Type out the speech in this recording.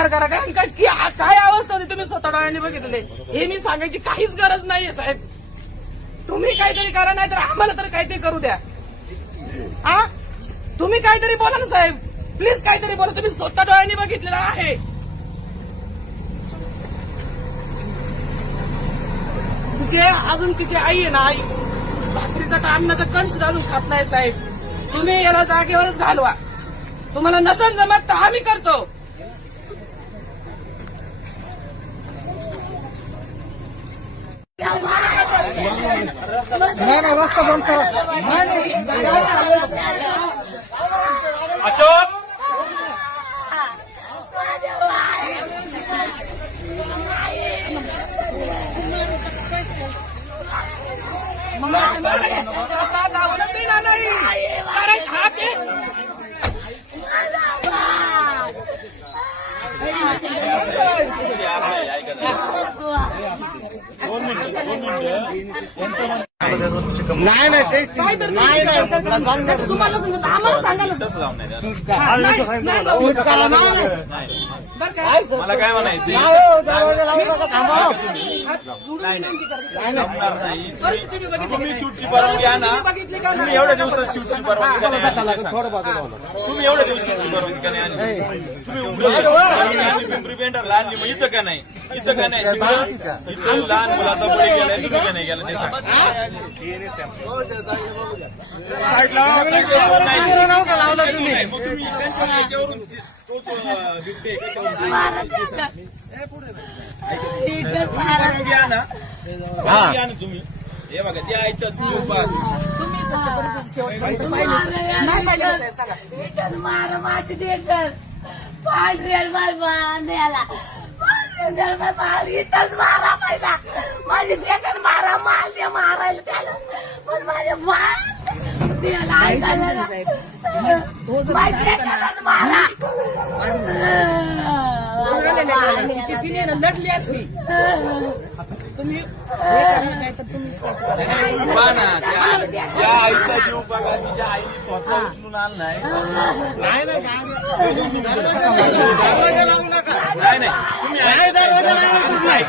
बाहेर करा कारण का की काय अवस्था होती? तुम्ही स्वतः डोळ्यांनी बघितले. हे मी सांगायची काहीच गरज नाहीये साहेब. तुम्ही काहीतरी करा नाही तर आम्हाला तर काहीतरी करू द्या. हा तुम्ही काहीतरी बोला ना साहेब. प्लीज काहीतरी बोला. तुम्ही स्वतः डोळ्यांनी बघितलेलं आहे. जे अजून तिची आई आहे ना आई? भाकरीचा का अन्नाचा कण सुद्धा अजून खात नाही साहेब? तुम्ही याला जागेवरच घालवा. तुम्हाला नसन जमत तर आम्ही करतो. अशोक असा जाऊनच देणार नाही करायचं हा तेच नाही नाही ते काय तर तुम्ही तुम्हाला सांगत आम्हाला सांगा ना तसं जाऊन नाही नाही? मला काय म्हणायचं? तुम्ही शूटची? परवानगी आणा? एवढ्या दिवसात शूटची परवानगी. तुम्ही एवढ्या दिवस शूटची परवानगी का नाही तुम्ही पिंपरी आणली मग इथं का नाही? इथं का नाही तुम्ही- इथं लहान मुलाचा बळी गेलाय तुम्ही का नाही गेला ते हे बघा त्या आईचा जीव पाहा तुम्ही सत्य परिस्थिती शेवटपर्यंत पाहिली असेल. नाही पाहिली का साहेब सांगा इथं मारा माझी मार बांधायला पांढऱ्या इथंच मारा पहिला माझी मारा माल दे मारायला त्याला पण माझे माल त्याला ऐकायला माझी मारा तिची तिने लढली असती तुम्ही हे त्या आईचा जीव बघा तिच्या आईने स्वतः उचलून आणलाय नाही नाही काय नाही. दरवाजा लावू नका. नाही नाही तुम्ही